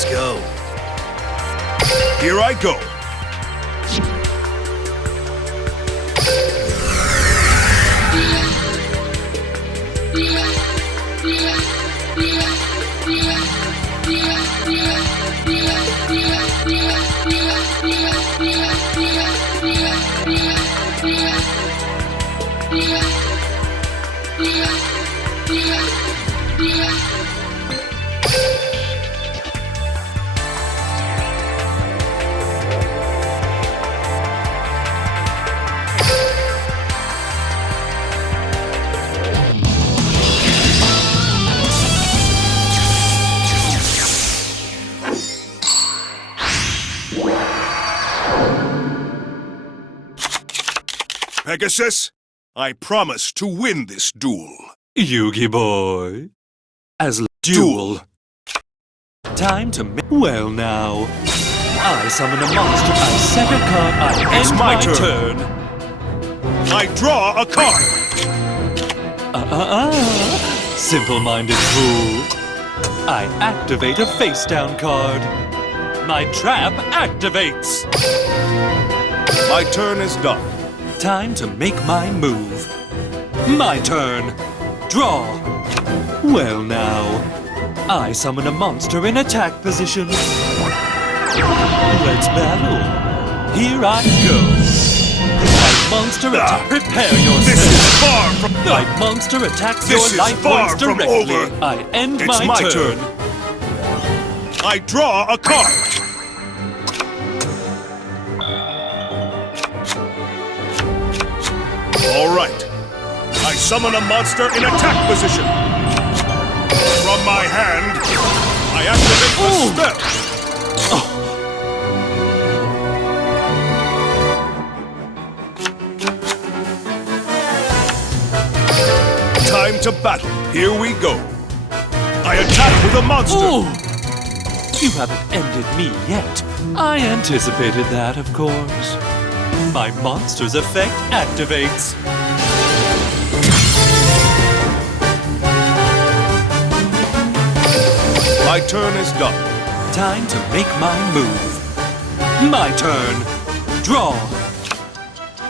Let's go. Here I go. Pegasus, I promise to win this duel. Yugi boy. As duel. Time to make. Well now. I summon a monster. I set a card. I It's end my my turn. turn. I draw a card. Simple-minded fool. I activate a face-down card. My trap activates. My turn is done. Time to make my move. My turn. Draw. Well now. I summon a monster in attack position. Let's battle. Here I go. My monster attack. Prepare yourself. This is far from My monster attacks This your is life far points from directly. over. I end It's my turn. turn. I draw a card. All right. I summon a monster in attack position. From my hand, I activate a spell. Time to battle. Here we go. I attack with a monster. Oh! You haven't ended me yet. I anticipated that, of course. My monster's effect activates. My turn is done. Time to make my move. My turn. Draw.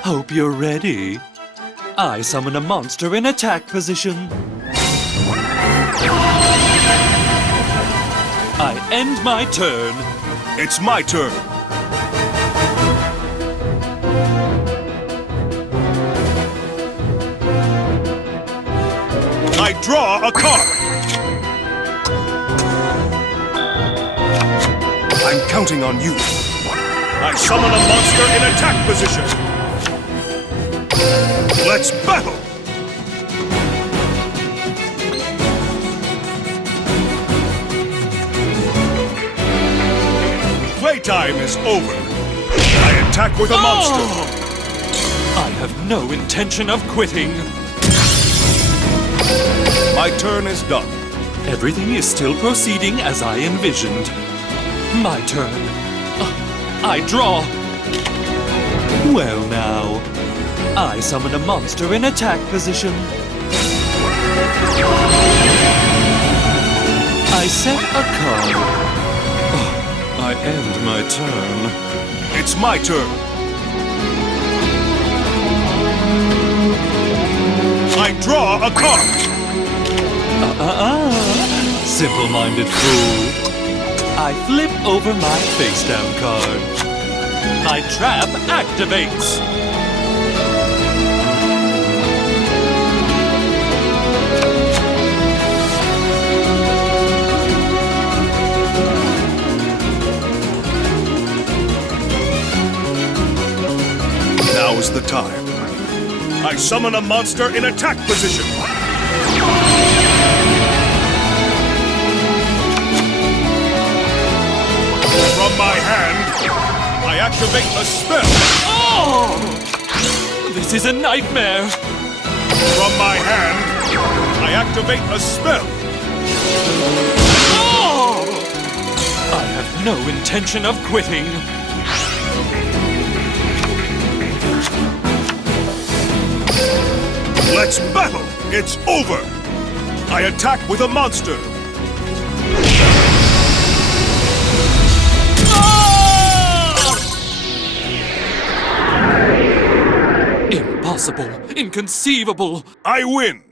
Hope you're ready. I summon a monster in attack position. I end my turn. It's my turn. I draw a card. I'm counting on you. I summon a monster in attack position. Let's battle! Playtime is over. I attack with a monster. I have no intention of quitting. My turn is done. Everything is still proceeding as I envisioned. My turn. I draw. Well now. I summon a monster in attack position. I set a card. I end my turn. It's my turn. I draw a card. Simple-minded fool. I flip over my face-down card. My trap activates. Now's the time. I summon a monster in attack position. From my hand, I activate a spell. Oh! This is a nightmare. From my hand, I activate a spell. Oh! I have no intention of quitting. Let's battle! It's over! I attack with a monster. Impossible! Inconceivable! I win!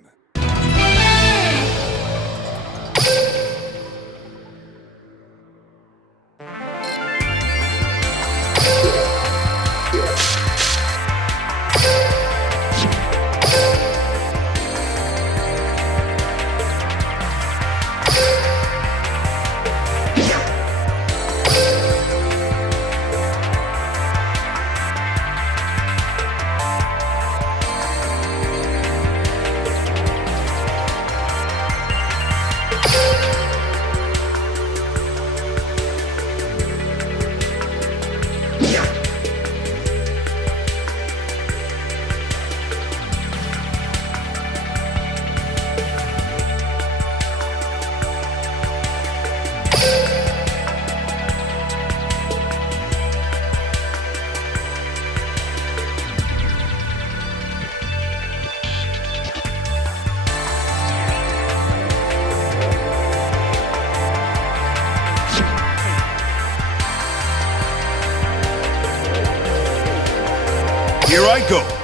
Here I go.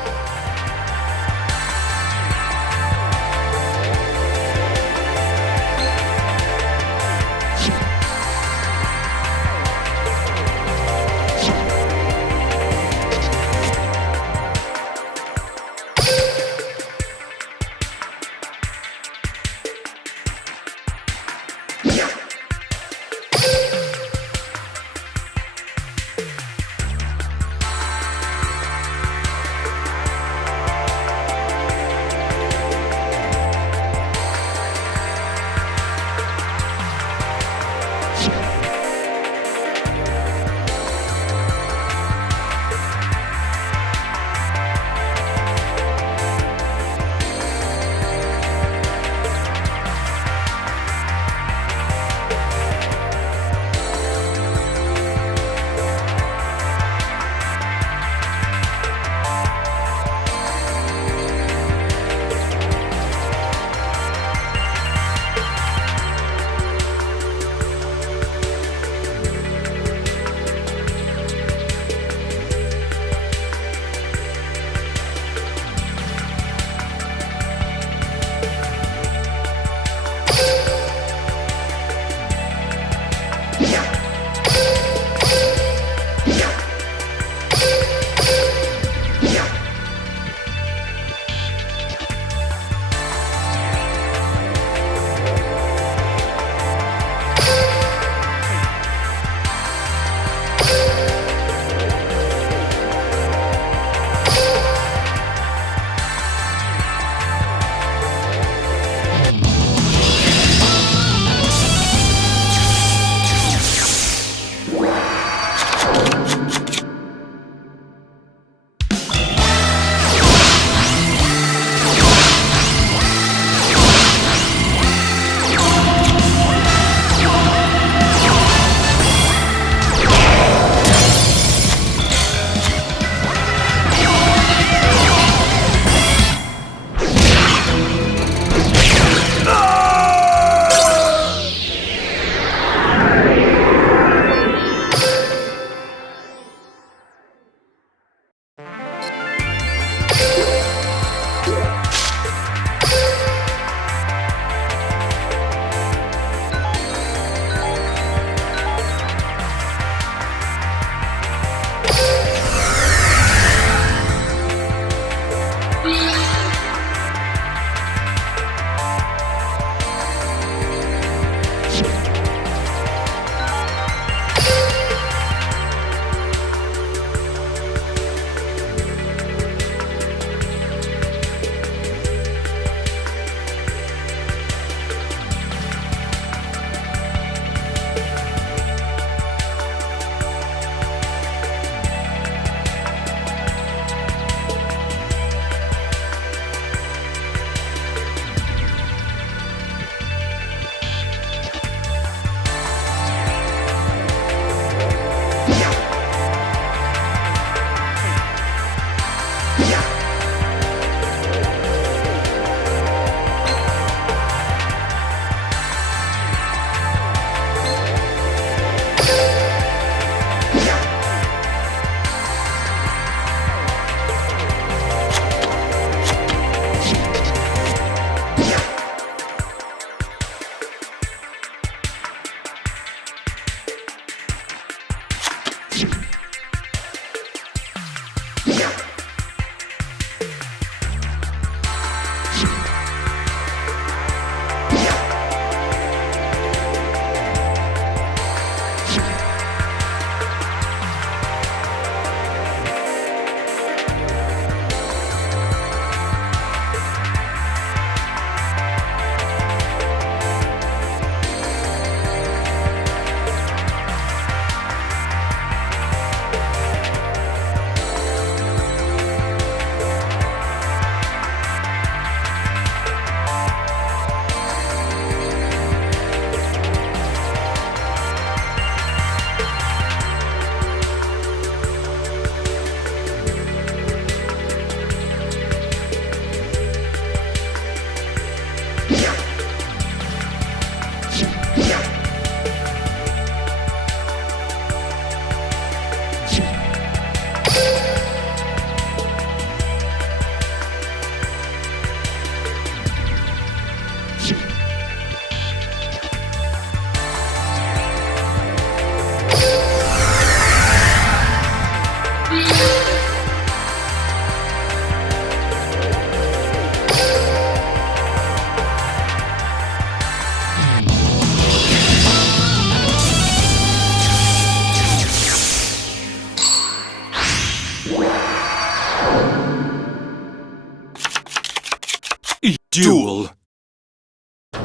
Duel.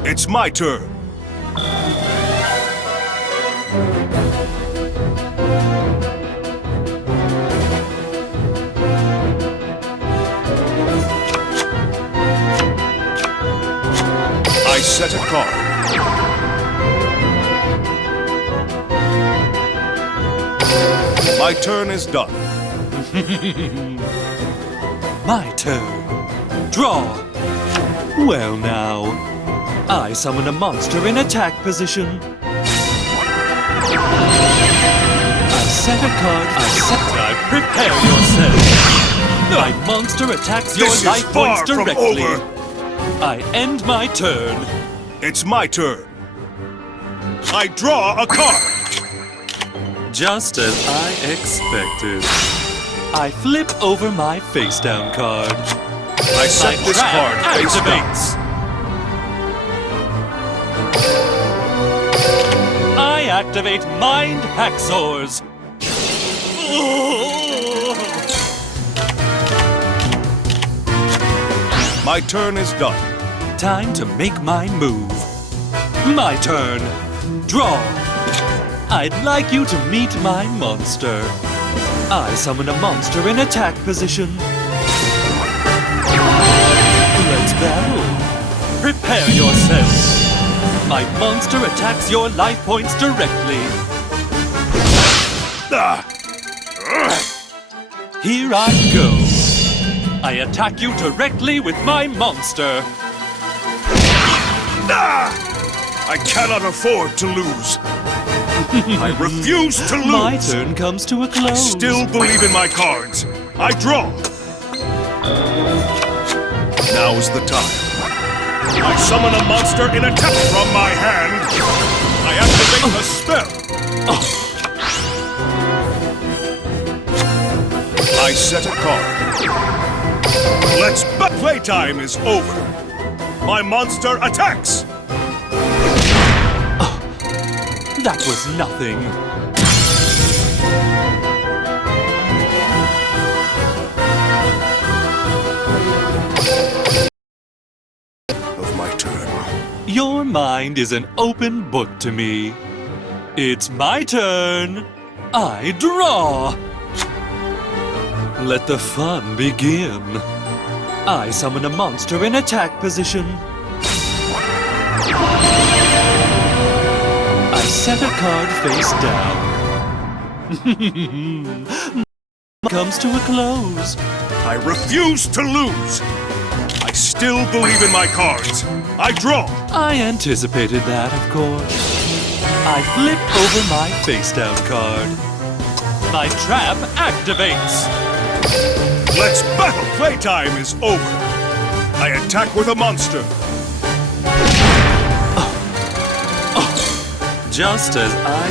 It's my turn. I set a card. My turn is done. My turn. Draw. Well now, I summon a monster in attack position. I set a card. Prepare yourself. My monster attacks your This is life points far from directly. over. I end my turn. It's my turn. I draw a card. Just as I expected. I flip over my face down card. I set My this trap card face down. activates. I activate Mind Hacksaws. My turn is done. Time to make my move. My turn. Draw. I'd like you to meet my monster. I summon a monster in attack position. Let's battle. Prepare yourself. My monster attacks your life points directly. Ah! Here I go. I attack you directly with my monster. Ah! I cannot afford to lose. I refuse to lose. My turn comes to a close. I still believe in my cards. I draw. Now's the time. I summon a monster in attack from my hand. I activate a spell. I set a card. Let's but playtime is over. My monster attacks. That was nothing. Of my turn. Your mind is an open book to me. It's my turn. I draw. Let the fun begin. I summon a monster in attack position. I set a card face down. Comes to a close. I refuse to lose. I still believe in my cards. I draw. I anticipated that, of course. I flip over my face down card. My trap activates. Let's battle. Playtime is over. I attack with a monster. Just as I